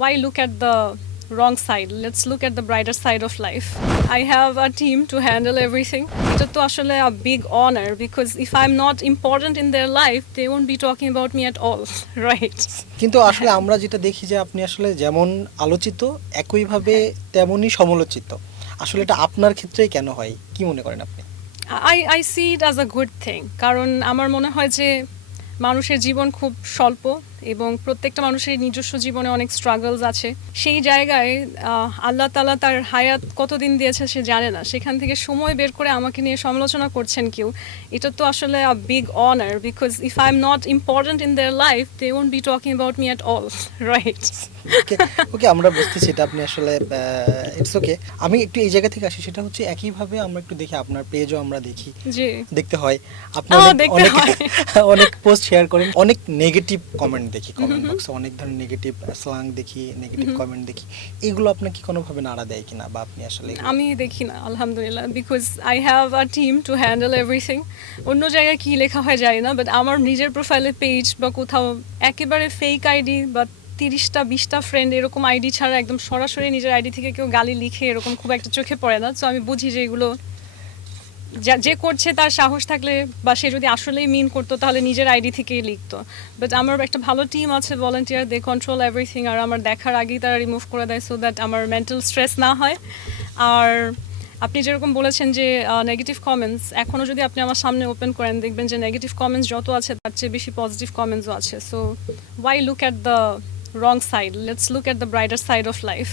why look at the wrong side? Let's look at the brighter side of life. I have a team to handle everything. এটা তো আসলে a big honor because if I'm not important in their life, they won't be talking about me at all, right? কিন্তু আসলে আমরা যেটা দেখি যে আপনি আসলে যেমন আলোচিত একইভাবে তেমনই সমালোচিত। আসলে এটা আপনার ক্ষেত্রেই কেন হয়? কি মনে করেন আপনি? I see it as a good thing কারণ আমার মনে হয় যে মানুষের জীবন খুব স্বল্প এবং প্রত্যেকটা মানুষের নিজস্ব জীবনে অনেক স্ট্রাগলস আছে সেই জায়গায় আল্লাহ তাআলা তার হায়াত কতদিন দিয়েছে সে জানে না সেখান থেকে সময় বের করে আমাকে নিয়ে সমালোচনা করছেন কেউ এটা তো আসলে a big honor because if I'm not important in their life they won't be talking about me at all right ওকে, ওকে আমরা বুঝতেছি এটা আপনি আসলে ইটস ওকে। আমি একটু এই জায়গা থেকে আসি, সেটা হচ্ছে একইভাবে আমরা একটু দেখি আপনার পেজও আমরা দেখি, জি দেখতে হয় আপনি দেখতে অনেক হয়। অনেক পোস্ট শেয়ার করেন, অনেক নেগেটিভ কমেন্ট দেখি, কমেন্ট বক্সে অনেক ধরনের নেগেটিভ স্ল্যাং দেখি, নেগেটিভ কমেন্ট দেখি, এগুলো আপনাকে কোনোভাবে নাড়া দেয় কিনা বা আপনি আসলে আমি দেখি না আলহামদুলিল্লাহ because I have a team to handle everything অন্য জায়গায় কী লেখা হয় জানি না বাট আমার নিজের প্রোফাইলে পেজ বা কোথাও একেবারে ফেক আইডি বা 30টা 20টা ফ্রেন্ড এরকম আইডি ছাড়া একদম সরাসরি নিজের আইডি থেকে কেউ গালি লিখে এরকম খুব একটা চোখে পড়ে না সো আমি বুঝি যে এগুলো যে করছে তার সাহস থাকলে বা সে যদি আসলেই মিন করতো তাহলে নিজের আইডি থেকেই লিখতো বাট আমার একটা ভালো টিম আছে ভলান্টিয়ার দে কন্ট্রোল এভরিথিং আর আমার দেখার আগেই তারা রিমুভ করে দেয় সো দ্যাট আমার মেন্টাল স্ট্রেস না হয় আর আপনি যেরকম বলেছেন যে নেগেটিভ কমেন্টস এখনও যদি আপনি আমার সামনে ওপেন করেন দেখবেন যে নেগেটিভ কমেন্টস যত আছে তার চেয়ে বেশি পজিটিভ কমেন্টসও আছে so why look at the wrong side let's look at the brighter side of life